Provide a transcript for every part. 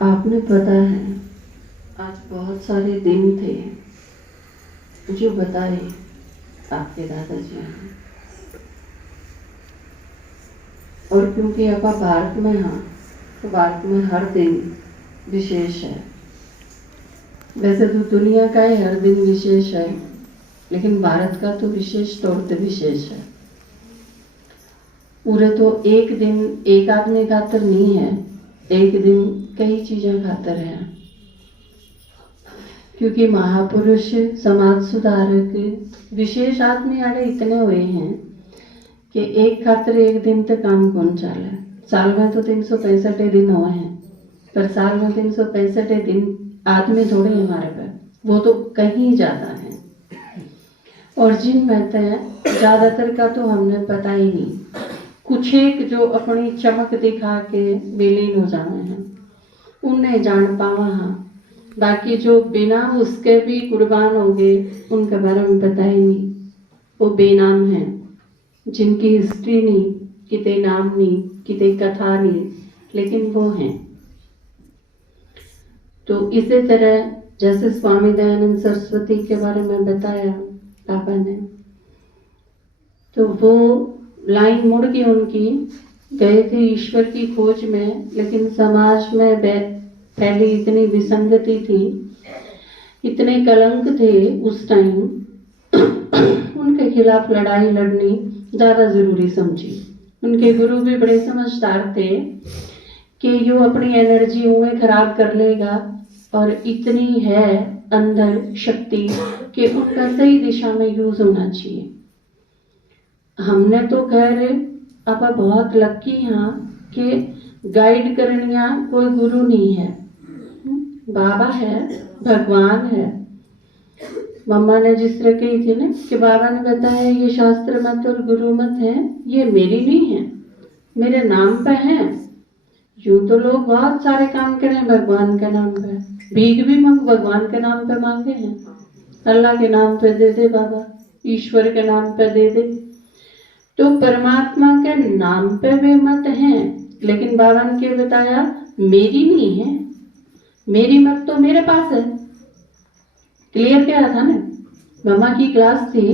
आपने पता है आज बहुत सारे दिन थे जो बताए आपके दादाजी ने, और क्योंकि आप भारत में हैं तो भारत में हर दिन विशेष है। वैसे तो दुनिया का ही हर दिन विशेष है, लेकिन भारत का तो विशेष तौर पे विशेष है। पूरे तो एक दिन एक आदमी खातर नहीं है, एक दिन कई चीजें खातर है। क्योंकि महापुरुष समाज सुधारक विशेष आदमी आड़े इतने हुए हैं कि एक खातर एक दिन तक काम कौन चाले। साल में तो 365 दिन हुए हैं, पर साल में 365 दिन आदमी थोड़े हमारे पर, वो तो कहीं ज्यादा है। और जिन महते हैं ज्यादातर का तो हमने पता ही नहीं, कुछ एक जो अपनी चमक दिखा के विलीन हो जाए हैं उन्हें जान पावा। हाँ, बाकी जो बिना उसके भी कुर्बान हो गए उनके बारे में पता ही नहीं। वो बेनाम हैं, जिनकी हिस्ट्री नहीं, किते नाम नहीं, किते कथा नहीं, लेकिन वो हैं। तो इसी तरह जैसे स्वामी दयानंद सरस्वती के बारे में बताया पापा ने, तो वो लाइन मुड़ गई उनकी, गए थे ईश्वर की खोज में, लेकिन समाज में पहले इतनी विसंगति थी, इतने कलंक थे उस टाइम, उनके खिलाफ लड़ाई लड़नी ज्यादा जरूरी समझी। उनके गुरु भी बड़े समझदार थे कि यो अपनी एनर्जी उन्हें खराब कर लेगा, और इतनी है अंदर शक्ति कि उनका सही दिशा में यूज होना चाहिए। हमने तो खैर अब बहुत लकी हाँ कि गाइड करनिया कोई गुरु नहीं है, बाबा है, भगवान है। मम्मा ने जिस तरह कही थी ना कि बाबा ने बताया ये शास्त्र मत और गुरु मत है, ये मेरी नहीं है, मेरे नाम पे है। यूं तो लोग बहुत सारे काम करें भगवान के नाम पे, भीख भी भगवान के नाम पे मांगे हैं, अल्लाह के नाम पे दे दे बाबा, ईश्वर के नाम पे दे दे। तो परमात्मा के नाम पे भी मत है, लेकिन बाबा ने क्या बताया, मेरी नहीं है, मेरी मत तो मेरे पास है। क्लियर क्या था ना, मम्मा की क्लास थी,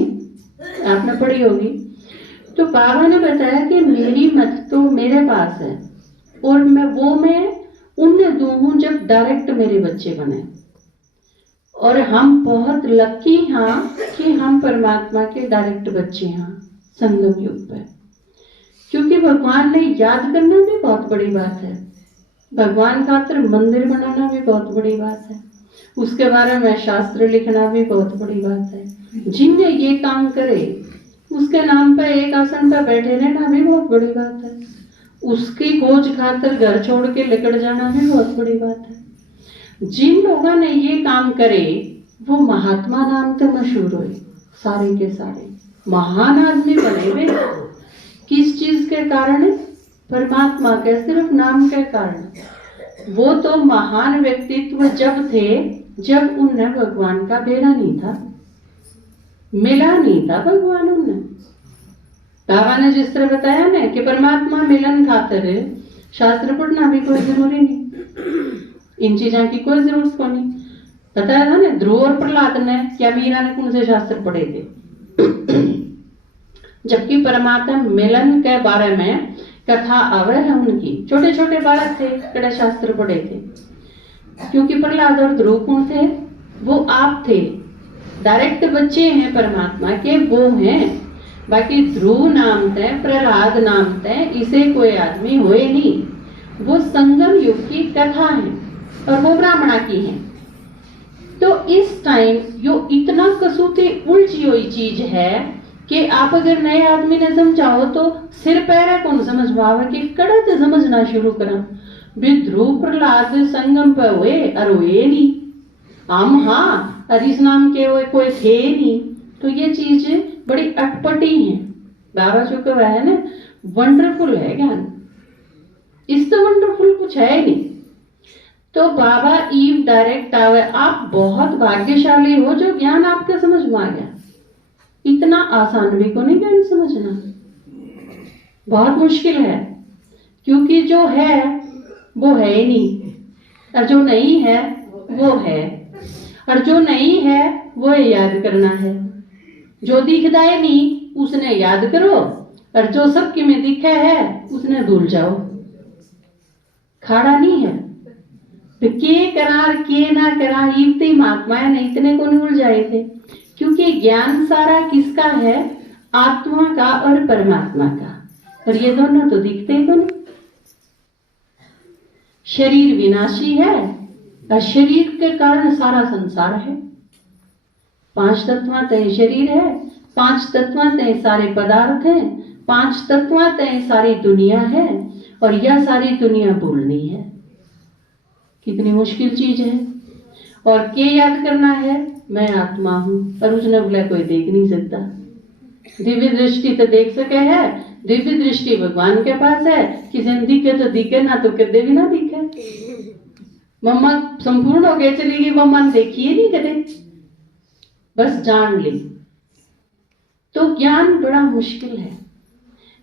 आपने पढ़ी होगी। तो बाबा ने बताया कि मेरी मत तो मेरे पास है, और मैं उन्हें दूं हूं जब डायरेक्ट मेरे बच्चे बने। और हम बहुत लकी हाँ कि हम परमात्मा के डायरेक्ट बच्चे हैं संगम युग पे, क्योंकि भगवान ने याद करना भी बहुत बड़ी बात है, भगवान खातिर मंदिर बनाना भी बहुत बड़ी बात है, उसके बारे में शास्त्र लिखना भी बहुत बड़ी बात है। जिनने ये काम करे उसके नाम पे एक आसन पे बैठे रहना भी बहुत बड़ी बात है, उसकी खोज खातिर घर छोड़ के निकल जाना भी बहुत बड़ी बात है। जिन लोगों ने ये काम करे वो महात्मा नाम से मशहूर हुए, सारे के सारे महान आदमी बने हुए। किस चीज के कारण? परमात्मा के सिर्फ नाम के कारण। वो तो महान व्यक्तित्व जब थे जब उन्हें भगवान का बेरा नहीं था, मिला नहीं था भगवान उन्हें। बाबा ने जिस तरह बताया ना कि परमात्मा मिलन खातिर शास्त्र पढ़ना भी कोई जरूरी नहीं, इन चीजों की कोई जरूरत को नहीं। बताया था ना, ध्रुव और प्रहलाद ने क्या मीरा ने कौन से शास्त्र पढ़े थे, जबकि परमात्मा मिलन के बारे में कथा आवे है उनकी। छोटे छोटे बालक थे, कड़े शास्त्र पढ़े थे, क्योंकि प्रहलाद और ध्रुव कौन थे, वो आप थे, डायरेक्ट बच्चे हैं परमात्मा के, वो हैं। बाकी ध्रुव नाम थे, प्रहलाद नाम थे, इसे कोई आदमी हुए नहीं। वो संगम युग की कथा है और वो ब्राह्मणा की है। तो इस टाइम यो इतना कसूते उलझी हुई चीज है कि आप अगर नए आदमी ने समझाओ तो सिर पैर कौन समझ पावे कि कड़त समझना शुरू करा। भी ध्रुव प्रहलाद संगम पे हुए और हुए नहीं, हम हाँ हरीश नाम के हुए कोई थे नहीं। तो ये चीज बड़ी अटपटी है। बाबा जो कहा है ना, वंडरफुल है ज्ञान, इससे वंडरफुल कुछ है नहीं। तो बाबा ईव डायरेक्ट आवे। आप बहुत भाग्यशाली हो जो ज्ञान आपके समझ में आ गया। इतना आसान भी को नहीं ज्ञान समझना, बहुत मुश्किल है, क्योंकि जो है वो है ही नहीं, और जो नहीं है वो है, और जो नहीं है वो याद करना है। जो दिखता है नहीं उसने याद करो, और जो सबके में दिखा है उसने भूल जाओ। खाड़ा नहीं है तो के करार के ना करा, इतने महात्माएं ने इतने को नहीं उलझाए थे, क्योंकि ज्ञान सारा किसका है? आत्मा का और परमात्मा का, और ये दोनों तो दिखते ही तो नहीं। शरीर विनाशी है और शरीर के कारण सारा संसार है। 5 तत्वातः शरीर है, 5 तत्वातः सारे पदार्थ हैं, 5 तत्वातः सारी दुनिया है, और यह सारी दुनिया भूलनी है। कितनी मुश्किल चीज है। और क्या याद करना है? मैं आत्मा हूं, और उसने बोला कोई देख नहीं सकता। दिव्य दृष्टि तो देख सके है, दिव्य दृष्टि भगवान के पास है। किसी ने दिखे तो दिखे, ना तो कदे भी ना दिखे। मम्मा संपूर्ण हो गए चली गई, मम्मा ने देखी ही नहीं कदे, बस जान ली। तो ज्ञान बड़ा मुश्किल है,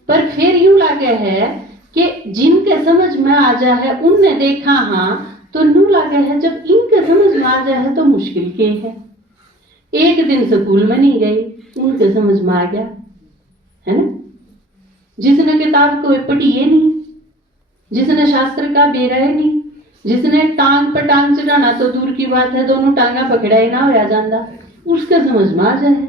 पर फिर यूं लगे है कि जिनके समझ में आ जा है उनने देखा, हाँ तो नू लगे है जब इनके समझ में आ जाए तो मुश्किल के है। एक दिन स्कूल में नहीं गई, उनके समझ में आ गया, है ना। जिसने किताब को पढ़ी है नहीं, जिसने शास्त्र का बेरा है नहीं, जिसने टांग पर टांग चढ़ाना तो दूर की बात है, दोनों टांगा पकड़ा ही ना होया जाता, उसके समझ में आ जाए।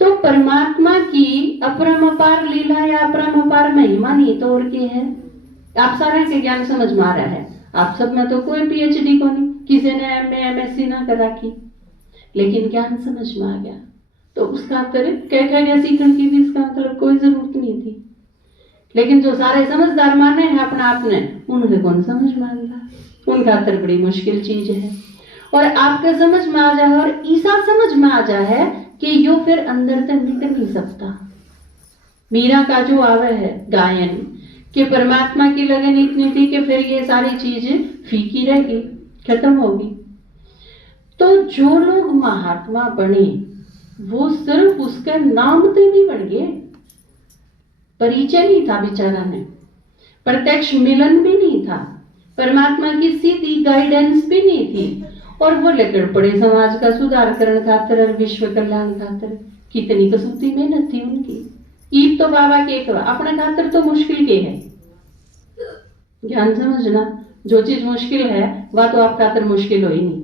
तो परमात्मा की अपरंपार लीला या अपरंपार महिमा नहीं तो और क्या है। आप सारे के ज्ञान समझ में आ रहा है। आप सब में तो कोई पीएचडी को नहीं, किसी ने एमए एमएससी ना कर रखी, लेकिन ज्ञान समझ में आ गया। तो उसका कह सीखने की भी इसका मतलब कोई जरूरत नहीं थी। लेकिन जो सारे समझदार माने हैं अपना आपने, उनके कौन समझ में आ गया। उनका तो बड़ी मुश्किल चीज है। और आपके समझ में आ जाए और ईसा समझ में आ जाए कि यो फिर अंदर तक निकल नहीं सकता। मीरा का जो आवे है गायन कि परमात्मा की लगन इतनी थी कि फिर ये सारी चीज फीकी रहेगी, खत्म होगी। तो जो लोग महात्मा बने वो सिर्फ उसके नाम से भी बन गए। परिचय नहीं था बेचारा ने, प्रत्यक्ष मिलन भी नहीं था, परमात्मा की सीधी गाइडेंस भी नहीं थी, और वो लेकर पड़े समाज का सुधार करने खातिर और विश्व कल्याण खातिर। कितनी कसूती मेहनत थी उनकी। ईद तो बाबा के अपने खातिर तो मुश्किल के है। ज्ञान समझना, जो चीज मुश्किल है वह तो आप खातिर मुश्किल हो ही नहीं,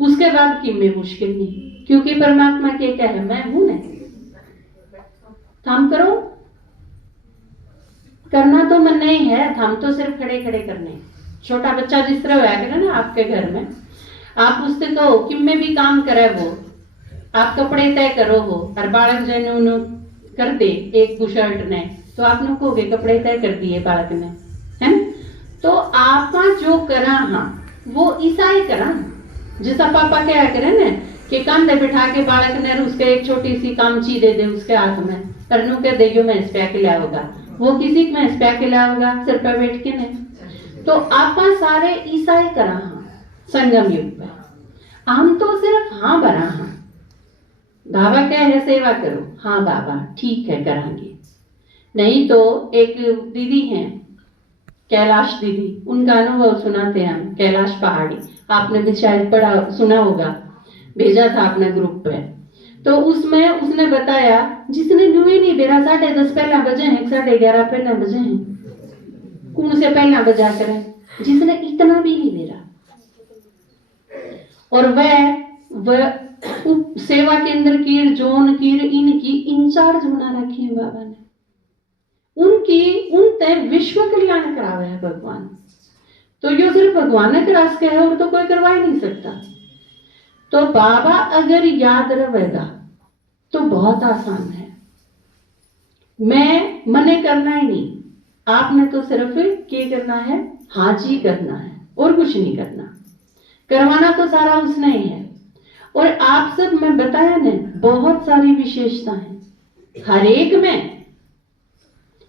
उसके बाद कि में मुश्किल नहीं, क्योंकि परमात्मा के क्या है, मैं हूं नहीं। थाम करो, करना तो मन नहीं है, थाम तो सिर्फ खड़े खड़े करने। छोटा बच्चा जिस तरह हुआ करे ना आपके घर में, आप उससे कहो कि मैं भी काम करे, वो आप कपड़े तय करो हो, और बालक जन कर दे एक बुशर्ट ने, तो आप लोग कहोगे कपड़े तय कर दिए बालक ने, है ना। तो आप जो करा हाँ वो ईसाई करा। जैसा पापा क्या करे ना कि कंधे बिठा के बालक ने उसके एक छोटी सी कामची दे दे उसके हाथ में, परनू के दे मैं इस पे खिला होगा, वो किसी में इस पे खिला होगा सिर पे बैठ के ने। तो आप सारे ईसाई करा हाँ संगम युग पे। हम तो सिर्फ हाँ बरा हाँ, बाबा क्या है सेवा करो, हाँ बाबा ठीक है करांगे। नहीं तो एक दीदी हैं कैलाश दीदी, उनका अनुभव सुनाते हैं हम। कैलाश पहाड़ी आपने भी शायद पढ़ा सुना होगा, भेजा था अपने ग्रुप पे। तो उसमें उसने बताया जिसने न्यू नहीं बेरा 10:30 पहला बजे हैं, 11:30 पहला बजे हैं, कौन से पहला बजा करें, जिसने इतना भी नहीं बेरा। और वह सेवा केंद्र की जोन की इनकी इंचार्ज बना रखी है बाबा ने। उनते विश्व कल्याण करावे है भगवान। तो यो सिर्फ भगवान ने करा सके है, और तो कोई करवा ही नहीं सकता। तो बाबा अगर याद रहेगा तो बहुत आसान है। मैं मने करना ही नहीं, आपने तो सिर्फ क्या करना है, हाजी करना है और कुछ नहीं करना। करवाना तो सारा उसने ही है। और आप सब मैं बताया ने बहुत सारी विशेषता है हर एक में।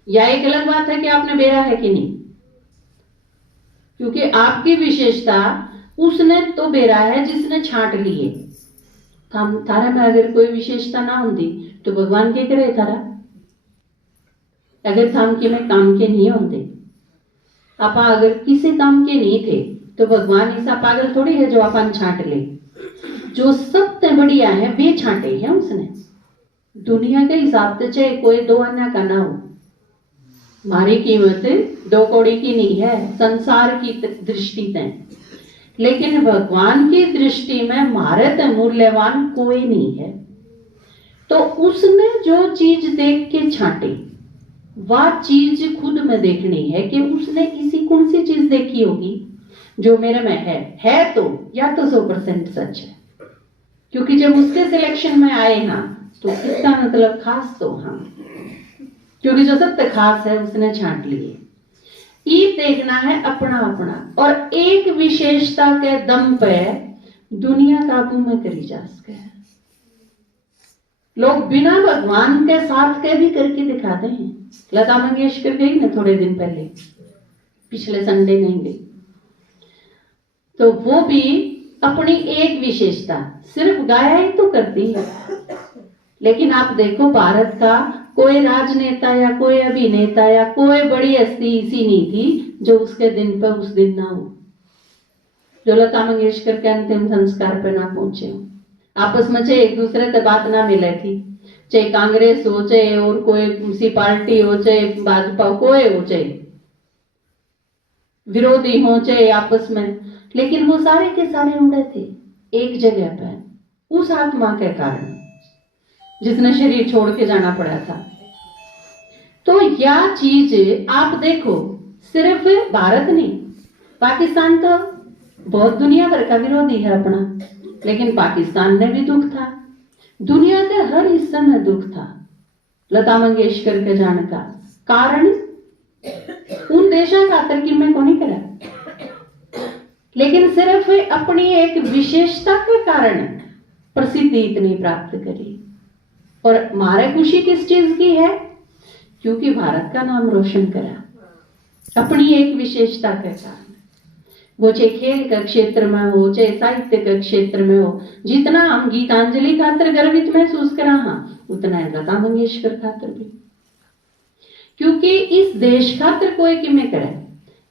या एक अलग बात है कि आपने बेरा है कि नहीं, क्योंकि आपकी विशेषता उसने तो बेरा है जिसने छांट लिए। थारा में अगर कोई विशेषता ना होती तो भगवान के करे थारा। अगर थाम के में काम के नहीं होते, आप अगर किसी काम के नहीं थे तो भगवान ऐसा पागल थोड़ी है जो अपन छांट ले। जो सबसे बढ़िया है वे छांटे हैं उसने। दुनिया के हिसाब से चाहे कोई दो अन्ना का ना हो, हमारी कीमत 2 कौड़ी की नहीं है संसार की दृष्टि से, लेकिन भगवान की दृष्टि में हमारे मूल्यवान कोई नहीं है। तो उसने जो चीज देख के छांटी, वह चीज खुद में देखनी है कि उसने किसी कौन सी चीज देखी होगी जो मेरे में है तो या तो 100% सच है, क्योंकि जब उसके सिलेक्शन में आए हाँ तो इसका मतलब खास तो हाँ, क्योंकि जो सबसे खास है उसने छांट लिए। ये देखना है अपना अपना, और एक विशेषता के दम पे दुनिया काबू में करी जा सके। लोग बिना भगवान के साथ के भी करके दिखाते हैं। लता मंगेशकर गई ना थोड़े दिन पहले, पिछले संडे नहीं गई, तो वो भी अपनी एक विशेषता सिर्फ गाया ही तो करती है। लेकिन आप देखो भारत का कोई राजनेता या कोई अभिनेता या कोई बड़ी हस्ती ऐसी नहीं थी जो उसके दिन पर उस दिन ना हो, जो लता मंगेशकर के अंतिम संस्कार पे ना पहुंचे हो। आपस में चाहे एक दूसरे से बात ना मिले थी, चाहे कांग्रेस हो, चाहे और कोई सी पार्टी हो, चाहे भाजपा कोई हो, चाहे विरोधी हो, चाहे आपस में, लेकिन वो सारे के सारे उड़े थे एक जगह पर उस आत्मा के कारण जिसने शरीर छोड़ के जाना पड़ा था। तो यह चीज आप देखो, सिर्फ भारत नहीं, पाकिस्तान तो बहुत दुनिया भर का विरोधी है अपना, लेकिन पाकिस्तान में भी दुख था, दुनिया के हर हिस्से में दुख था लता मंगेशकर के जाने का। कारण उन देशों का तरकीब को नहीं करा, लेकिन सिर्फ अपनी एक विशेषता के कारण प्रसिद्धि इतनी प्राप्त करी। और हमारे खुशी किस चीज की है? क्योंकि भारत का नाम रोशन करा अपनी एक विशेषता के कारण। वो चाहे खेल के क्षेत्र में हो, चाहे साहित्य के क्षेत्र में हो, जितना हम गीतांजलि खातर गर्वित महसूस करा हाँ, उतना है लता मंगेशकर खातर भी। क्योंकि इस देश खातर कोई किमें करे,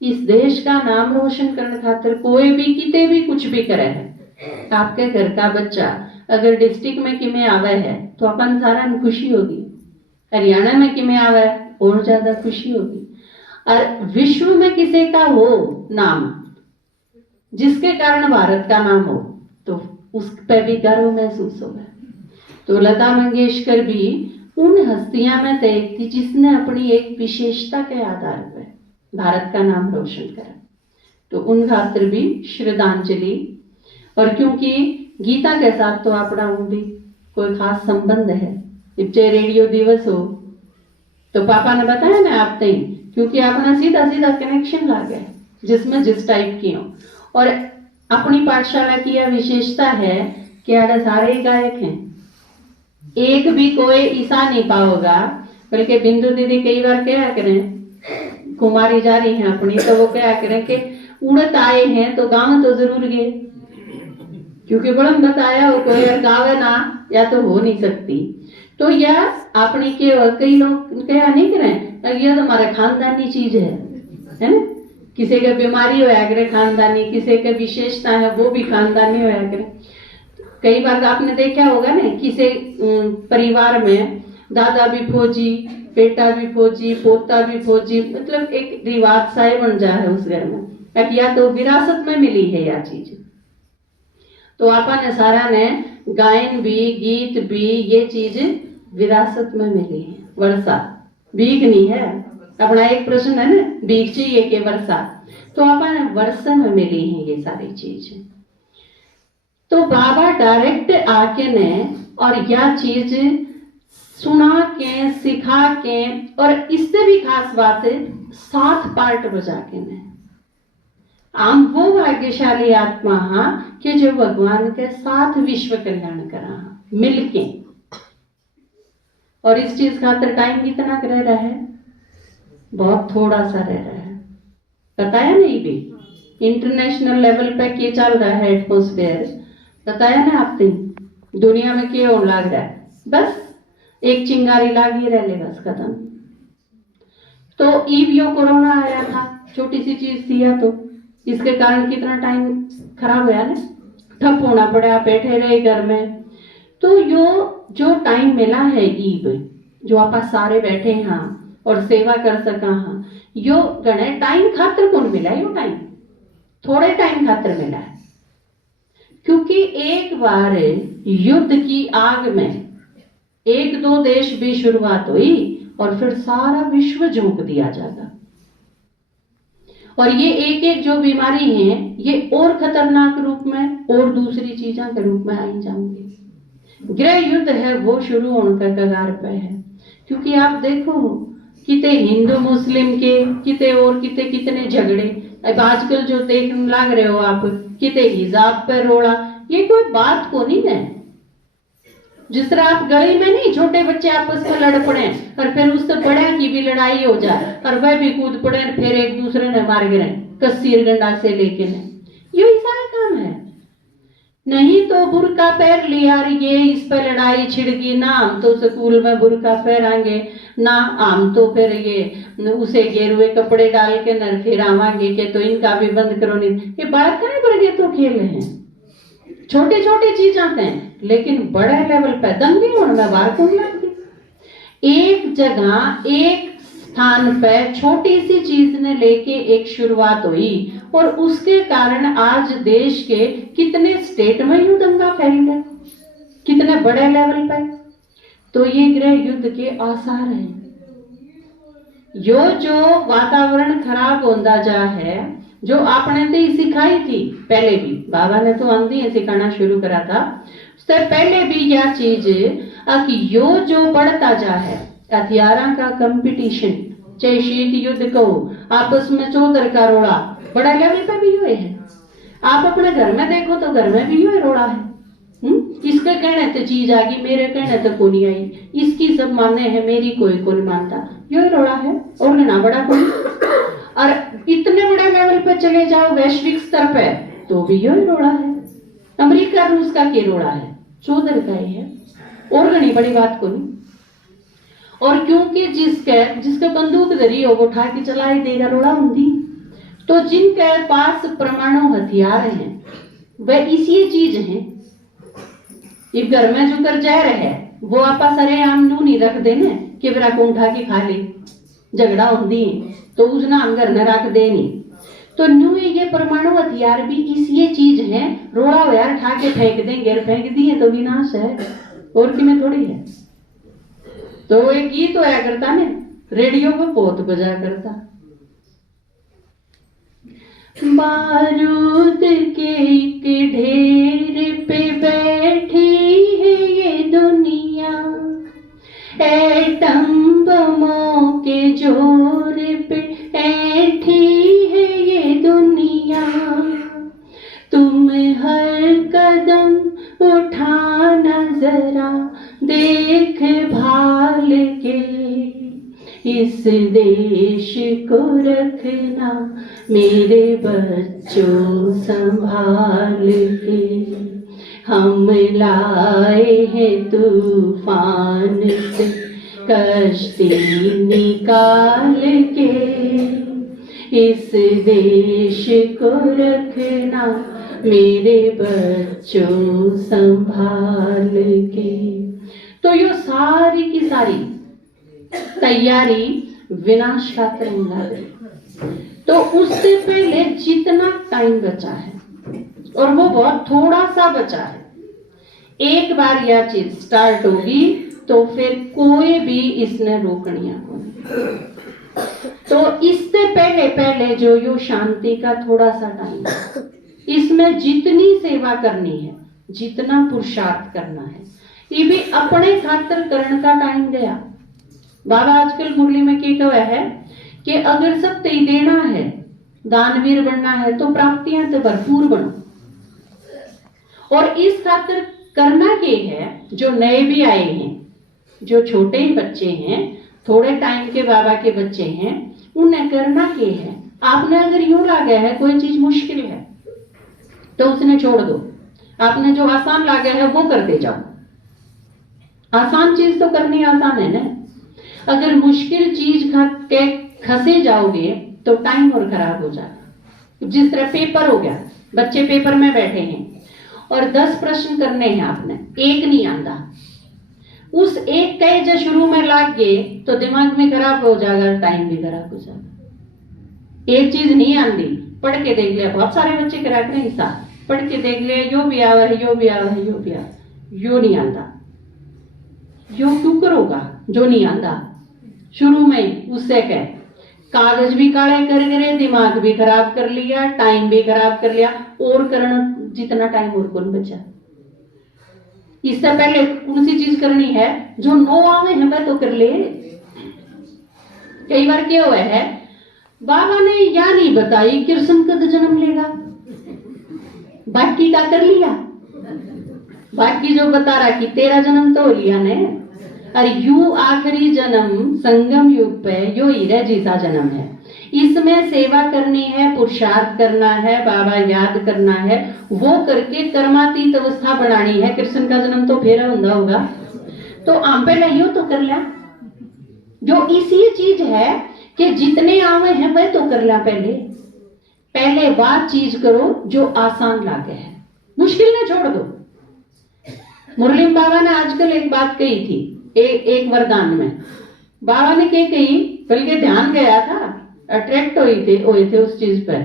इस देश का नाम रोशन करने खातर कोई भी किते भी कुछ भी करे है। आपके घर का बच्चा अगर डिस्ट्रिक्ट में किमें आवे है तो अपन सारा में खुशी होगी, हरियाणा में किमें आवे और ज्यादा खुशी होगी, और विश्व में किसी का हो नाम जिसके कारण भारत का नाम हो तो उस पर भी गर्व महसूस होगा। तो लता मंगेशकर भी उन हस्तियां में से एक थी जिसने अपनी एक विशेषता के आधार पर भारत का नाम रोशन करा। तो उन खातिर भी श्रद्धांजलि। और क्योंकि गीता के साथ तो अपना भी कोई खास संबंध है, चाहे रेडियो दिवस हो तो पापा ने बताया ना आप तई, क्योंकि अपना सीधा सीधा कनेक्शन ला गया जिसमें जिस टाइप की हो। और अपनी पाठशाला की यह विशेषता है कि आधा सारे गायक हैं, एक भी कोई ईसा नहीं पाओगा। बल्कि बिंदु दीदी कई बार क्या करें, कुमारी जा रही हैं अपनी, तो वो क्या करें कि उड़त आए हैं तो गाँव तो जरूर गए, क्योंकि बड़म बताया हो कोई गावे ना या तो हो नहीं सकती। तो यह अपनी के कई लोग क्या नहीं करें, यह तो हमारा खानदानी चीज है ना। किसी के बीमारी होया करे खानदानी, किसी के विशेषता है वो भी खानदानी होया करे। कई बार आपने देखा होगा ना, किसी परिवार में दादा भी फौजी, बेटा भी फौजी, पोता भी फौजी, मतलब एक रिवाज सा बन जा है उस घर में, या तो विरासत में मिली है यह चीज। तो आपा ने सारा ने गायन भी गीत भी ये चीज विरासत में मिली है। वर्षा भीख नहीं है, अपना एक प्रश्न है ना, भीख चाहिए कि वर्षा, तो अपन वर्षा में मिली है ये सारी चीज। तो बाबा डायरेक्ट आके ने और यह चीज सुना के सिखा के, और इससे भी खास बात है 7 पार्ट बजा के ने। आम वो भाग्यशाली आत्मा हाँ कि जो भगवान के साथ विश्व कल्याण करा मिलके। और इस चीज खातर टाइम कितना रह रहा है, बहुत थोड़ा सा रह रहा है। बताया नहीं भी इंटरनेशनल लेवल पे क्या चल रहा है, एटमोस्फेयर बताया ना आपने, दुनिया में क्या होने लग रहा है, बस एक चिंगारी लागी रह ले बस खत्म। तो ईवीओ कोरोना आया था, छोटी सी चीज थी या तो इसके कारण कितना टाइम खराब हुआ ना, ठप होना पड़ा, बैठे रहे घर में। तो यो जो टाइम मिला है ईब, जो आप सारे बैठे हैं और सेवा कर सका हाँ, यो गणे टाइम खातर कौन मिला, यो टाइम थोड़े टाइम खातर मिला है। क्योंकि एक बार युद्ध की आग में 1-2 देश भी शुरुआत हुई और फिर सारा विश्व झोंक दिया जाएगा। और ये एक एक जो बीमारी है ये और खतरनाक रूप में और दूसरी चीजों के रूप में आई जाएंगी। गृह युद्ध है वो शुरू होने का कगार पे है। क्योंकि आप देखो किते हिंदू मुस्लिम के किते और किते कितने झगड़े, अब आजकल जो देखने लग रहे हो आप, किते हिजाब पे रोड़ा, ये कोई बात को नहीं है। जिस तरह आप गली में नहीं छोटे बच्चे आपस में लड़ पड़े और फिर उससे बड़े की भी लड़ाई हो जाए और वह भी कूद पड़े और फिर एक दूसरे ने मार गिरे कसीर गंडा से लेके ने, ये सारा काम है। नहीं तो बुरका पहन लिया, ये इस पर लड़ाई छिड़की ना, हम तो स्कूल में बुरका पहनांगे ना, हम तो फिर ये उसे गेरुए कपड़े डाल के नर फिर आवांगे कि तो इनका भी बंद करो नहीं। ये बात करें पर ये तो खेल हैं, छोटे छोटे चीज आते हैं, लेकिन बड़े लेवल पे दंगे होने बार कौन लगती। एक जगह एक स्थान पे छोटी सी चीज ने लेके एक शुरुआत हुई और उसके कारण आज देश के कितने स्टेट में यू दंगा फैल गया, कितने बड़े लेवल पे। तो ये गृह युद्ध के आसार हैं। यो जो वातावरण खराब होता जा है, जो आपने तो सिखाई थी पहले भी, बाबा ने तो आंधी सिखाना शुरू करा था, उससे पहले भी यह चीज कि यो जो बढ़ता जा है हथियारों का कंपटीशन, चाहे शीत युद्ध कहो, आपस में चौधर का रोड़ा, बड़ा लेवल पे भी हुए है। आप अपने घर में देखो तो घर में भी हुए रोड़ा है। इसके कहने तो चीज आ गई, मेरे कहने तो कोई नहीं आई, इसकी सब माने है, मेरी कोई को नहीं मानता, यो रोड़ा है और ना बड़ा कोई। और इतने बड़े लेवल पे चले जाओ वैश्विक स्तर पे तो भी यो रोड़ा है। अमेरिका रूस का के रोड़ा है, चौधर का ही है और घनी बड़ी बात को नहीं। और क्योंकि जिसके बंदूक धरी हो वो उठा के चला ही देगा, रोड़ा होंगी। तो जिनके पास परमाणु हथियार हैं वह इसी चीज हैं। ये घर में जो कर जहर है वो आपा सरे आम नू नहीं रख देने कि मेरा को उठा के खा ले, झगड़ा होती तो उसना हम घर में रख दे नहीं। तो न्यू ये परमाणु हथियार भी इसी चीज है, रोड़ा हो यार उठा के फेंक देंगे, फेंक दिए तो विनाश है और कि में थोड़ी है। तो एक गीत होया करता ने रेडियो पे बहुत बजा करता, बारूद के एक ढेर पे बैठी है ये दुनिया, एटम बमों के जोर पे ऐठी है ये दुनिया, तुम हर कदम उठाना जरा देख भाल के, इस देश को रखना मेरे बच्चों संभाल के, हम लाए हैं तूफान से कश्ती निकाल के, इस देश को रखना मेरे बच्चों संभाल के। तो ये सारी की सारी तैयारी विनाश खातिर मिला गई। तो उससे पहले जितना टाइम बचा है और वो बहुत थोड़ा सा बचा है, एक बार यह चीज स्टार्ट होगी तो फिर कोई भी इसने रोकनी है। तो इससे पहले पहले जो यो शांति का थोड़ा सा टाइम है, इसमें जितनी सेवा करनी है, जितना पुरुषार्थ करना है, ये भी अपने खातिर करण का टाइम गया। बाबा आजकल मुरली में क्या कहा है कि अगर सब तय देना है, दानवीर बनना है तो प्राप्तियां तो भरपूर बनो। और इस खातिर करना के है, जो नए भी आए हैं, जो छोटे ही बच्चे हैं, थोड़े टाइम के बाबा के बच्चे हैं, उन्हें करना के है। आपने अगर यूं लगा है कोई चीज मुश्किल है तो उसने छोड़ दो, आपने जो आसान लगा है वो करते जाओ। आसान चीज तो करनी आसान है ना। अगर मुश्किल चीज के खसे जाओगे तो टाइम और खराब हो जाएगा। जिस तरह पेपर हो गया, बच्चे पेपर में बैठे हैं और 10 प्रश्न करने हैं, आपने एक नहीं आंदा, उस एक का जो शुरू में लाग गए तो दिमाग में खराब हो जाएगा, टाइम भी खराब हो जाएगा। एक चीज नहीं आंदी, पढ़ के देख लिया, बहुत सारे बच्चे करा कर हिसाब पढ़ के देख लिया, यो भी आवा है, यो भी आवा है, यो भी आवा, यो नहीं आंदा। यो क्यों करोगा जो नहीं आंदा शुरू में? उससे कह कागज भी काले कर गए, दिमाग भी खराब कर लिया, टाइम भी खराब कर लिया, और करना जितना टाइम और कौन बचा? इससे पहले कौन सी चीज करनी है? जो नो आवे है वह तो कर ले। कई बार क्या हुआ है, बाबा ने या नहीं बताई कृष्ण कद जन्म लेगा, बाकी का कर लिया, बाकी जो बता रहा कि तेरा जन्म तो हो लिया ने, और यू आखिरी जन्म संगम युग पे यो हीरा जीसा जन्म है, इसमें सेवा करनी है, पुरुषार्थ करना है, बाबा याद करना है, वो करके कर्मातीत अवस्था बढ़ानी है। कृष्ण का जन्म तो फेरा हुंदा होगा, तो आम पे लियो तो कर लिया। जो इसी चीज है कि जितने आवे हैं वह तो कर लिया, पहले बात चीज करो जो आसान लागे है, मुश्किल ने छोड़ दो। मुरली बाबा ने आजकल एक बात कही थी, एक वरदान में बाबा ने क्या कही, बल्कि ध्यान गया था, अट्रैक्ट हुए थे उस चीज पर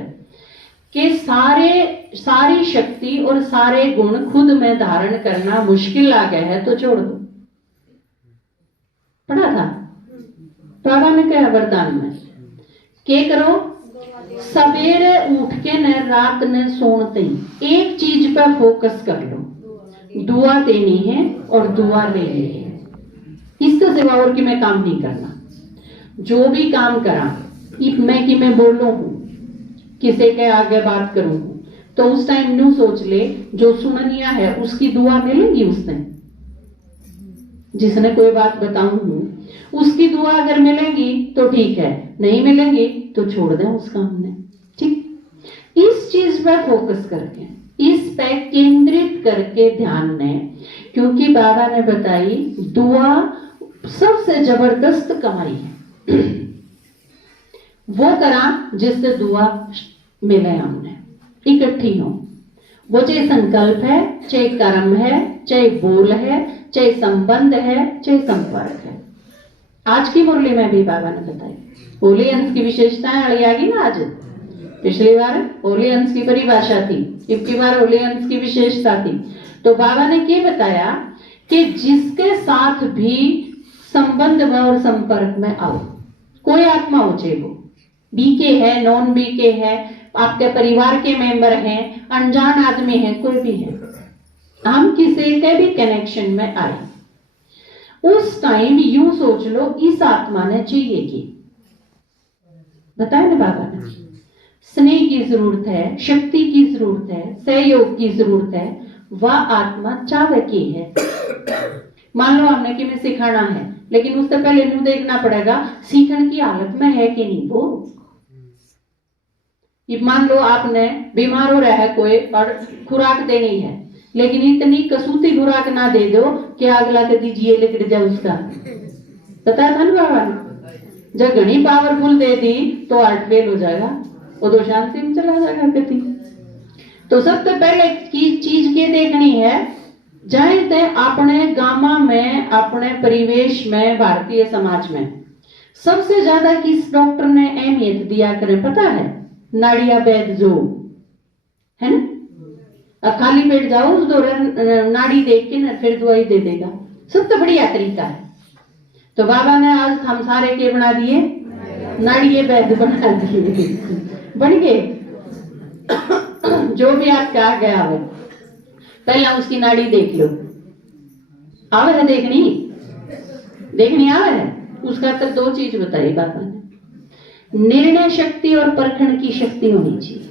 कि सारी शक्ति और सारे गुण खुद में धारण करना मुश्किल आ गया है तो छोड़ दो। पढ़ा था बाबा ने कहा वरदान में, क्या करो, सवेरे उठ के न रात न सोते ही एक चीज पर फोकस कर लो, दुआ देनी है और दुआ लेनी है, इसके सिवा और कि मैं काम नहीं करना। जो भी काम करा मैं कि मैं बोलो हूं, किसी के आगे बात करूं, तो उस टाइम न्यू सोच ले जो सुननिया है उसकी दुआ मिलेगी, उसने जिसने कोई बात बताऊं हूं उसकी दुआ अगर मिलेगी तो ठीक है, नहीं मिलेगी तो छोड़ दे उस काम ने। ठीक, इस चीज पर फोकस करके, इस पे केंद्रित करके ध्यान ने, क्योंकि बाबा ने बताई दुआ सबसे जबरदस्त कमाई है, वो करा जिससे दुआ मिले हमने इकट्ठी हो। वो चाहे संकल्प है, चाहे कर्म है, चाहे बोल है, चाहे संबंध है, चाहे संपर्क है। आज की मुरली में भी बाबा ने बताई होली अंश की विशेषताएं अड़ी आ गई ना। आज पिछली बार होली अंश की परिभाषा थी, इबकी बार होली अंश की विशेषता थी। तो बाबा ने क्या बताया कि जिसके साथ भी संबंध में और संपर्क में आओ, कोई आत्मा हो, चाहे वो बीके है, नॉन बीके है, आपके परिवार के मेंबर हैं, अनजान आदमी है, कोई भी है, हम किसी के भी कनेक्शन में आए, उस टाइम यूं सोच लो इस आत्मा ने चाहिए कि, बताया ना बाबा ने, स्नेह की जरूरत है, शक्ति की जरूरत है, सहयोग की जरूरत है, वह आत्मा चावे की है। मान लो हमने कि मैं सिखाना है, लेकिन उससे पहले न्यू देखना पड़ेगा सीखने की हालत में है कि नहीं वो। मान लो आपने बीमार हो रहा है कोई और खुराक देनी है, लेकिन इतनी कसूती खुराक ना दे दो कि अगला के दीजिए लिख जाए उसका, बताया था ना बाबा ने। जब घनी पावरफुल दे दी तो हार्ट फेल हो जाएगा, वो तो शांति में चला जाएगा गति। तो सबसे पहले की चीज ये देखनी है, जाए ते अपने गामा में, अपने परिवेश में, भारतीय समाज में सबसे ज्यादा किस डॉक्टर ने अहमियत दिया करें पता है? नाड़िया वैद्य जो है ना, खाली पेट जाओ उस दौरान नाड़ी देख के ना फिर दवाई दे देगा, सबसे बढ़िया तरीका है। तो बाबा ने आज हम सारे के बना दिए, नाड़िए वैद्य बना दिए, बन गए। जो भी आपका आ गया हो पहला उसकी नाड़ी देख लो, आवे है देखनी आवे है। उसका तो 2 चीज बताई बाबा ने, निर्णय शक्ति और परखण की शक्ति होनी चाहिए।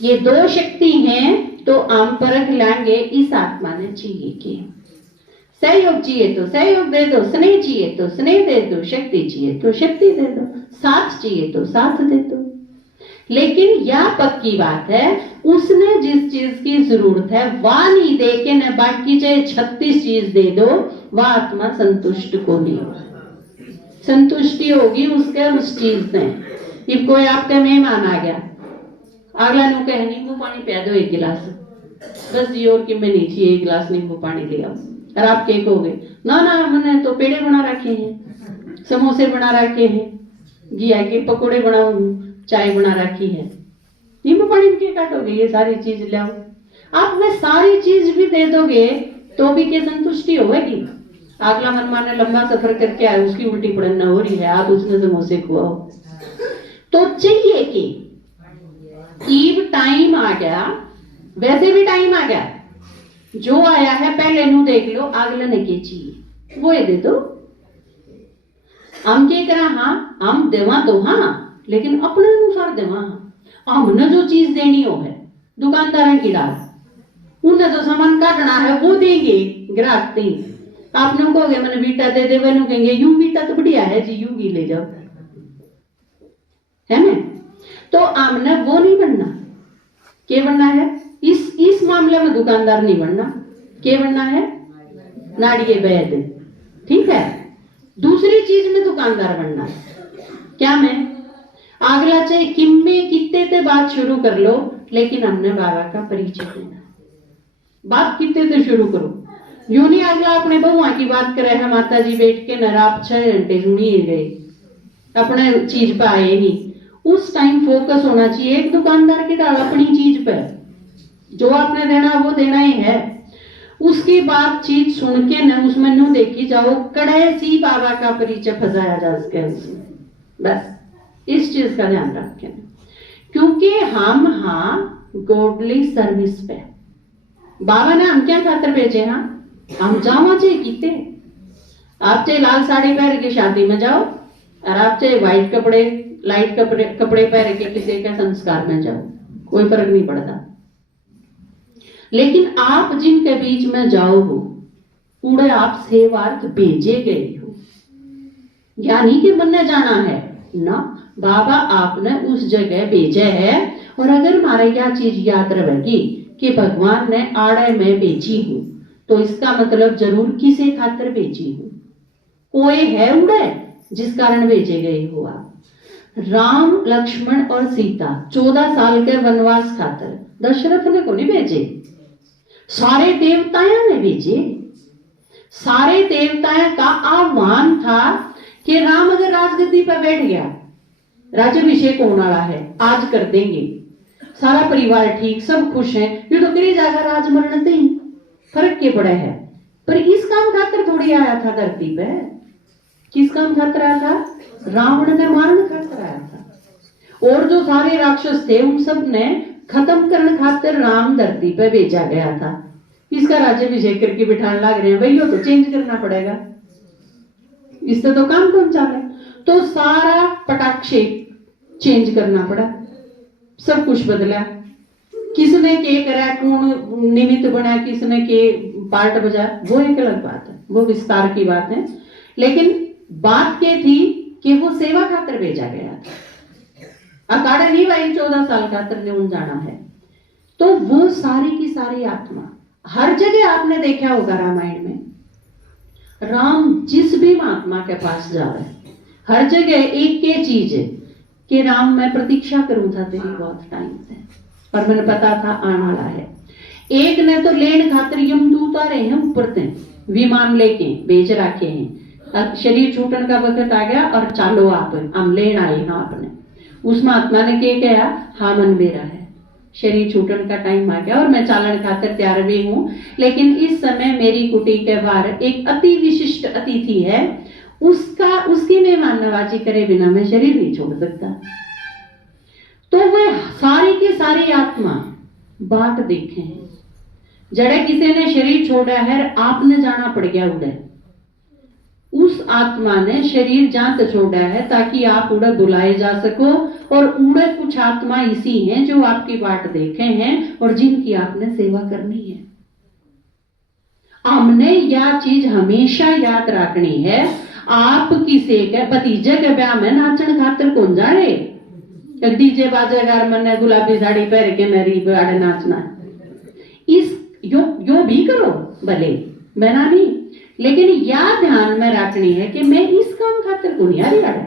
ये दो शक्ति हैं तो आम परख लाएंगे। इस आत्मा ने चाहिए कि सहयोग चाहिए तो सहयोग दे दो, स्नेह चाहिए तो स्नेह दे दो, शक्ति चाहिए तो शक्ति दे दो, साथ चाहिए तो साथ दे दो। लेकिन यह पक्की बात है, उसने जिस चीज की जरूरत है वह नहीं दे के न बाकी चाहे 36 चीज दे दो, वह आत्मा संतुष्ट को नहीं होगा। संतुष्टि होगी उसके उस चीज से। इब कोई आपका मेहमान आ गया, अगला नु कहे नींबू पानी पिया दो 1 गिलास, बस जी और कि मैं नहीं चाहिए 1 गिलास नींबू पानी ले आओ। और आप क्या कहोगे, ना ना हमने तो पेड़े बना रखे हैं, समोसे बना रखे हैं, घिया के पकोड़े बनाओ, चाय बना रखी है, नींबू पानी में क्या काटोगे, ये सारी चीज लाओ। आप में सारी चीज भी दे दोगे तो भी क्या संतुष्टि होगी? अगला मनमाने लंबा सफर करके आए, उसकी उल्टी पड़ना हो रही है, आप उसने समोसे खुआओ। तो चाहिए कि ईब टाइम आ गया, वैसे भी टाइम आ गया, जो आया है पहले नु देख लो, अगले ने के चाहिए वो ये दे दो। हम क्या करा, हाँ हम देवा तो हाँ, लेकिन अपने अनुसार देवा। हमने जो चीज देनी हो है दुकानदार की डाल, उन्हें जो सामान काटना है वो देंगे ग्राहक दी। आपने कहोगे मैंने बीटा दे दे, वो कहेंगे यूं बीटा तो बढ़िया है जी, यूं भी ले जाओ, है ना? तो हमने वो नहीं बनना। क्या बनना है? इस मामले में दुकानदार नहीं बनना। क्या बनना है? नाड़िये वैद, ठीक है। दूसरी चीज में दुकानदार बनना है। क्या में? अगला चाहे किम्मे कितने ते बात शुरू कर लो, लेकिन हमने बाबा का परिचय देना। बात कितने ते शुरू करो, यूं नहीं अगला अपने बहुआ की बात करे है, माता जी बैठ के न आप 6 घंटे सुनिए गए, अपने चीज पे आए नहीं। उस टाइम फोकस होना चाहिए एक दुकानदार की डाल अपनी चीज पे, जो आपने देना वो देना ही है। उसकी बात चीज सुन के न उसमें नु देखी जाओ, कड़े सी बाबा का परिचय फंसाया जा सके उसमें। बस इस चीज का ध्यान रखें, क्योंकि हम हाँ गॉडली सर्विस पे, बाबा ने हम क्या खातर भेजे, हाँ हम जावा चाहिए कीते। आप चाहे लाल साड़ी पहन के शादी में जाओ, और आप चाहे व्हाइट कपड़े लाइट कपड़े पहन के किसी के संस्कार में जाओ, कोई फर्क नहीं पड़ता। लेकिन आप जिनके बीच में जाओ हो, उड़े आप सेवार्थ भेजे गए हो, यानी कि बनने जाना है ना, बाबा आपने उस जगह भेजे है। और अगर हमारे क्या चीज याद रहेगी कि भगवान ने आड़े में भेजी हूं, तो इसका मतलब जरूर किसी खातर भेजी हूं। कोई है उड़े जिस कारण भेजे गए हो आप। राम लक्ष्मण और सीता 14 साल के वनवास खातर दशरथ ने को नहीं भेजे, सारे देवताओं ने भेजे। सारे देवताओं का आह्वान था कि राम अगर राजगद्दी पर बैठ गया, राज्याभिषेक होने वाला है, आज कर देंगे, सारा परिवार ठीक, सब खुश हैं, ये तो करी जाएगा राजमरण से ही, फर्क के पड़े है। पर इस काम खातर थोड़ी आया था धरती पे। किस काम खातर आया था? रावण ने मारने खातर आया था। और जो सारे राक्षस थे उन सब ने खत्म करने खातिर राम धरती पे भेजा गया था। इसका राज्याभिषेक करके बिठाने लग रहे हैं, भाई तो चेंज करना पड़ेगा, इससे तो काम कौन चाले। तो सारा पटाक्षे चेंज करना पड़ा, सब कुछ बदला। किसने के करा, कौन निमित्त बना, किसने के पार्ट बजा, वो एक अलग बात है, वो विस्तार की बात है। लेकिन बात ये थी कि वो सेवा खातर भेजा गया था। अकाड़े नहीं भाई 14 साल खातर ने उन जाना है। तो वो सारी की सारी आत्मा, हर जगह आपने देखा होगा रामायण में, राम जिस भी महात्मा के पास जा रहे, हर जगह एक के चीज है कि राम मैं प्रतीक्षा करूं था तेरी बहुत टाइम से, और मैंने पता था आने वाला है। एक ने तो लेन खातिर यमदूत आ रहे हैं ऊपर से, विमान लेके भेज रखे हैं, अब शरीर छूटन का वक्त आ गया और चालो आप, हम लेन आए हाँ आपने। उस महात्मा ने क्या कहा, हाँ मन मेरा है, शरीर छूटन का टाइम आ गया और मैं चालन खातिर तैयार भी हूं, लेकिन इस समय मेरी कुटी के बाहर एक अति विशिष्ट अतिथि है, उसकी मेहमान नवाजी करे बिना मैं शरीर नहीं छोड़ सकता। तो वह सारी की सारी आत्मा बाट देखे हैं, जड़े किसी ने शरीर छोड़ा है, आपने जाना पड़ गया उड़े, उस आत्मा ने शरीर जान छोड़ा है ताकि आप उड़े बुलाए जा सको। और उड़े कुछ आत्मा इसी हैं जो आपकी बाट देखे हैं और जिनकी आपने सेवा करनी है। हमने यह चीज हमेशा याद रखनी है। आप किसी के भतीजे के ब्याह में नाचन खातर कौन जाए, डीजे बाजेगार मने गुलाबी साड़ी पहन के मेरी बाड़े नाचना, इस यो भी करो भले, मैं ना नहीं, लेकिन यह ध्यान में रखनी है कि मैं इस काम खातिर खातर दुनिया नहीं आया।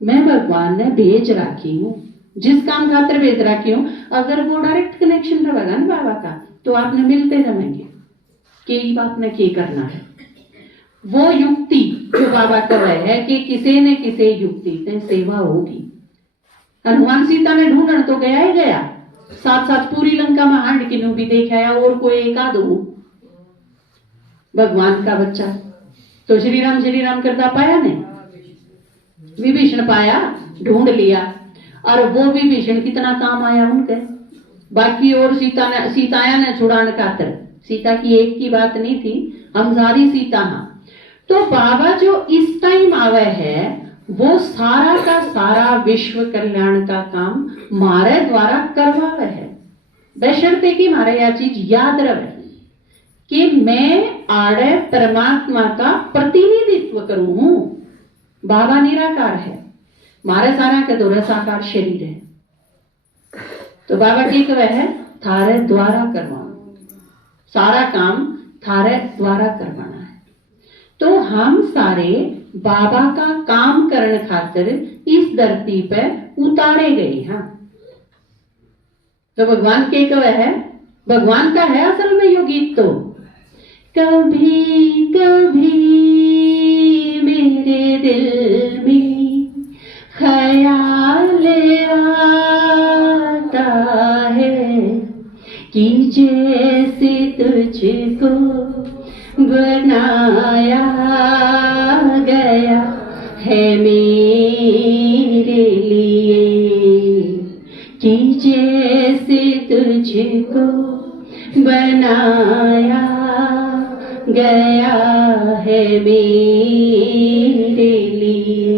मैं भगवान ने भेज रखी हूँ, जिस काम खातर भेज रखी हूँ। अगर वो डायरेक्ट कनेक्शन रहेगा ना बाबा का, तो आपने मिलते रहेंगे कि आपने क्या करना है। वो युक्ति जो बाबा का है कि किसी न किसी युक्ति से सेवा होगी। हनुमान सीता ने ढूंढन तो गया ही गया, साथ साथ पूरी लंका में हांड किन्नू भी देखा, और कोई एक आध हो भगवान का बच्चा। तो श्री राम करता पाया नहीं, विभीषण पाया, ढूंढ लिया, और वो विभीषण कितना काम आया उनके। बाकी और सीताया ने छुड़ाने खातर, सीता की एक की बात नहीं थी, हम सारी सीता हाँ। तो बाबा जो इस टाइम आवे है, वो सारा का सारा विश्व कल्याण का काम मारे द्वारा करवावे है, बशर्ते कि मारे यह चीज याद रहे कि मैं आड़े परमात्मा का प्रतिनिधित्व करूं। बाबा निराकार है, मारे सारा के द्वारा साकार शरीर है। तो बाबा की कहे है थारे द्वारा करवाना, सारा काम थारे द्वारा करवाना है। तो हम सारे बाबा का काम करने खातिर इस धरती पे उतारे गए। हाँ, तो भगवान के कहे है, भगवान का है असल में यो गीत। तो कभी कभी मेरे दिल में ख्याल आता है कि जैसे तुझको बनाया गया है मेरे लिए, कि जैसे तुझको बनाया गया है मेरे लिए।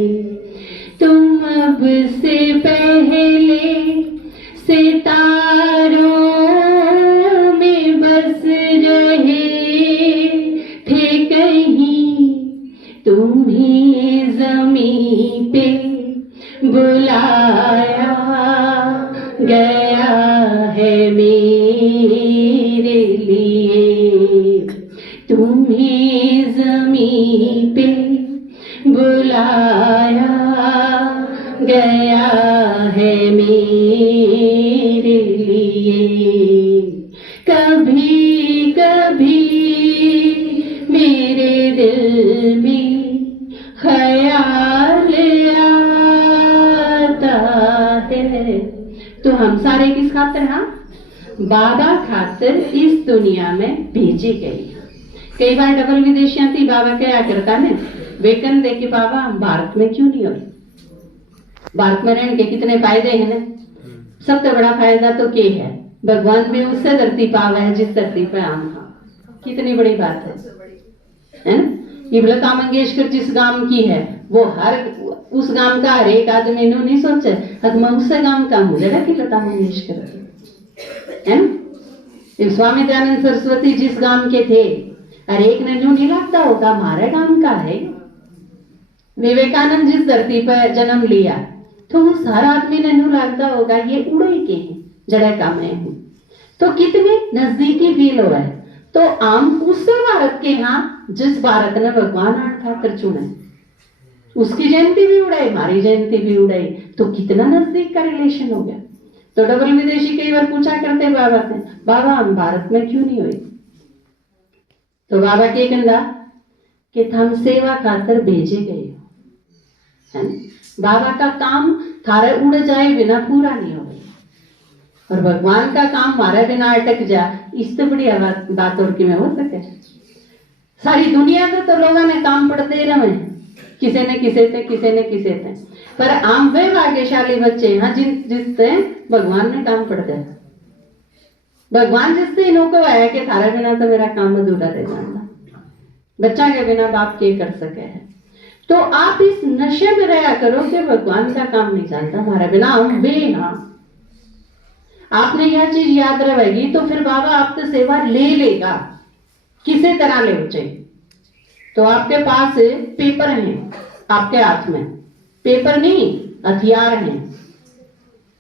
तुम अब से पहले सितारों में बस रहे थे कहीं, तुम्हें ज़मीं पे बुलाया गया है मेरे लिए, तुम्हें ज़मीं पे बुलाया गया है मेरे लिए। कभी कभी मेरे दिल में ख्याल आता है। तो हम सारे किस खातिर? हाँ, बाबा खातिर इस दुनिया में भेजे गए। कई बार डबल विदेशियां थी, बाबा क्या करता ने वेकन देखे, बाबा हम भारत में क्यों नहीं हो रहे? भारत में रहने के कितने फायदे हैं ना। सबसे बड़ा फायदा तो क्या है? भगवान भी उससे धरती पावा है जिस धरती पे आम था। कितनी बड़ी बात है ना? ये लता मंगेशकर जिस गांव की है, वो हर उस गांव का हर एक आदमी ने नहीं सोचे मैं उससे गांव का हूँ जरा कि लता मंगेशकर है ना। स्वामी दयानंद सरस्वती जिस गांव के थे, हर एक ने जो नहीं लगता होगा हमारे गांव का है। विवेकानंद जिस धरती पर जन्म लिया, तो वो सारा आदमी ने न्यू लगता होगा ये उड़े के जड़ा का मैं हूं। तो कितने नजदीकी फील हो रहा है। तो आम उससे भारत के यहाँ जिस भारत ने भगवान आन खातर चुने, उसकी जयंती भी उड़ाई, हमारी जयंती भी उड़ाई, तो कितना नजदीक का रिलेशन हो गया। तो डबल विदेशी कई बार पूछा करते बाबा से, बाबा हम भारत में क्यों नहीं हुए? तो बाबा के कहना कि हम सेवा खातर भेजे गए है। बाबा का काम थारे उड़ जाए बिना पूरा नहीं हो, और भगवान का काम हमारे बिना अटक जाए, इससे बड़ी बात और की में हो सके। सारी दुनिया में तो लोगों ने काम पढ़ते रहे, किसी ने किसी थे, पर आम वे भाग्यशाली बच्चे हैं जिससे भगवान ने काम पढ़ते हैं। भगवान जिससे इनको है कि थारे बिना तो मेरा काम अधूरा रह जाता, बच्चा के बिना बाप के कर सके है। तो आप इस नशे में रहा करो कि भगवान का काम नहीं चलता हमारे बिना, हम वे। हाँ, आपने यह चीज याद रहेगी तो फिर बाबा आपसे सेवा ले लेगा, किसी तरह ले चाहिए। तो आपके पास पेपर है, आपके हाथ में पेपर नहीं हथियार है।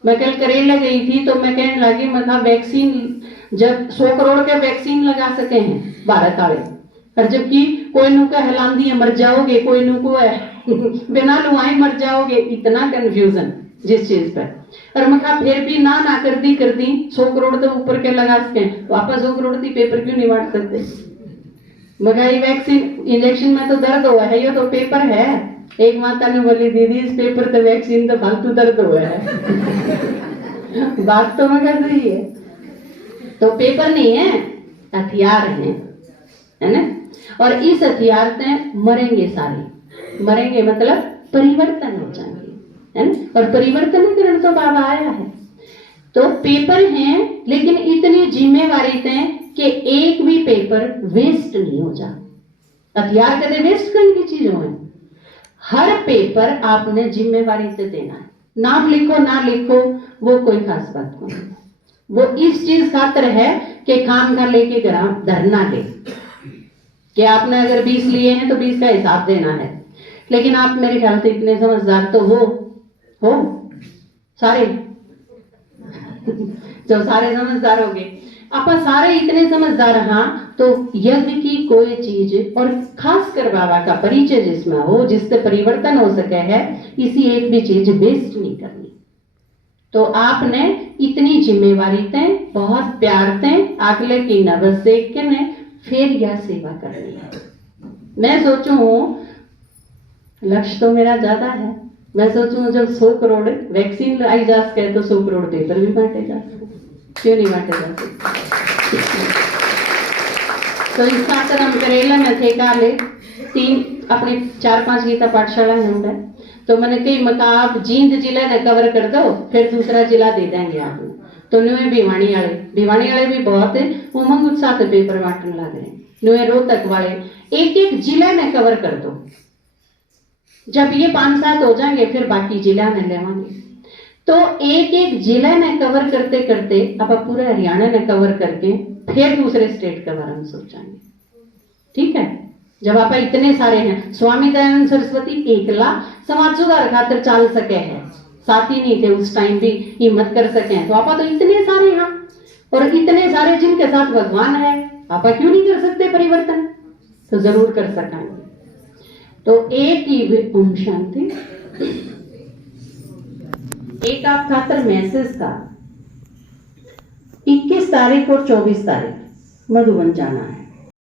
मैं कल करेला गई थी तो मैं कहने लगी, मैं कहा वैक्सीन जब 100 करोड़ के वैक्सीन लगा सके हैं भारत वाले, और जबकि कोई नु का हिलांदी है मर जाओगे, कोई नु को है बिना लुआए मर जाओगे, इतना कंफ्यूजन जिस चीज पर। और मखा फिर भी ना कर दी 100 करोड़ तो ऊपर के लगा सके, वापस 100 करोड़ की पेपर क्यों नहीं बांट सकते? मगर ये वैक्सीन इंजेक्शन में तो दर्द हुआ है, ये तो पेपर है। एक माता ने बोली दीदी इस पेपर तो वैक्सीन तो फालतू दर्द हुआ है बात तो मगर सही है। तो पेपर नहीं है, हथियार है ना। और इस हथियार से मरेंगे सारे, मरेंगे मतलब परिवर्तन हो जाएंगे, है ना। और परिवर्तन करण तो बाबा आया है। तो पेपर हैं, लेकिन इतनी जिम्मेवारी है कि एक भी पेपर वेस्ट नहीं हो जा। हथियार कदे वेस्ट करने की चीजों है। हर पेपर आपने जिम्मेवारी से देना है। नाम लिखो ना लिखो वो कोई खास बात नहीं, वो इस चीज खातर है कि काम का लेके धरना ले कि आपने अगर 20 लिए हैं तो 20 का हिसाब देना है। लेकिन आप मेरे ख्याल से इतने समझदार तो हो सारे जो सारे समझदार हो गए, आप सारे इतने समझदार। हाँ, तो यज्ञ की कोई चीज और खास कर बाबा का परिचय जिसमें हो, जिससे परिवर्तन हो सके है, इसी एक भी चीज वेस्ट नहीं करनी। तो आपने इतनी जिम्मेवारी तय, बहुत प्यार तय, अगले की नबज देख के ने फिर यह सेवा करनी है। मैं सोचूं लक्ष्य तो मेरा ज्यादा है, मैं सोचूं जब 100 करोड़ वैक्सीन आई जा सके तो 100 करोड़ पेपर भी बांटे जा सके, क्यों नहीं बांटे जा सकते? तो इस खातर हम करेला में थे काले 3 अपने 4-5 गीता पाठशाला है। तो मैंने कही मका आप जींद जिला ने कवर कर दो, फिर दूसरा जिला दे देंगे आपको। तो नुए भिवानी वाले भी बहुत उमंग उत्साह से पेपर बांटने लग रहे हैं। नुए रोहतक वाले एक जिला में कवर कर दो। जब ये 5-7 हो जाएंगे फिर बाकी जिला में लेवांगे। तो एक जिला ने कवर करते करते अब पूरा हरियाणा ने कवर करके फिर दूसरे स्टेट का बारे में सोचेंगे। ठीक है, जब आप इतने सारे हैं, स्वामी दयानंद सरस्वती एकला समाज सुधार खातर चाल सके हैं, साथी नहीं थे उस टाइम भी हिम्मत कर सके हैं। तो आप तो इतने सारे हैं और इतने सारे जिनके साथ भगवान है, आप क्यों नहीं कर सकते परिवर्तन? तो जरूर कर सकेंगे। तो एक ही ओम शांति। एक आप खातर मैसेज का 21 तारीख और 24 तारीख मधुबन जाना है।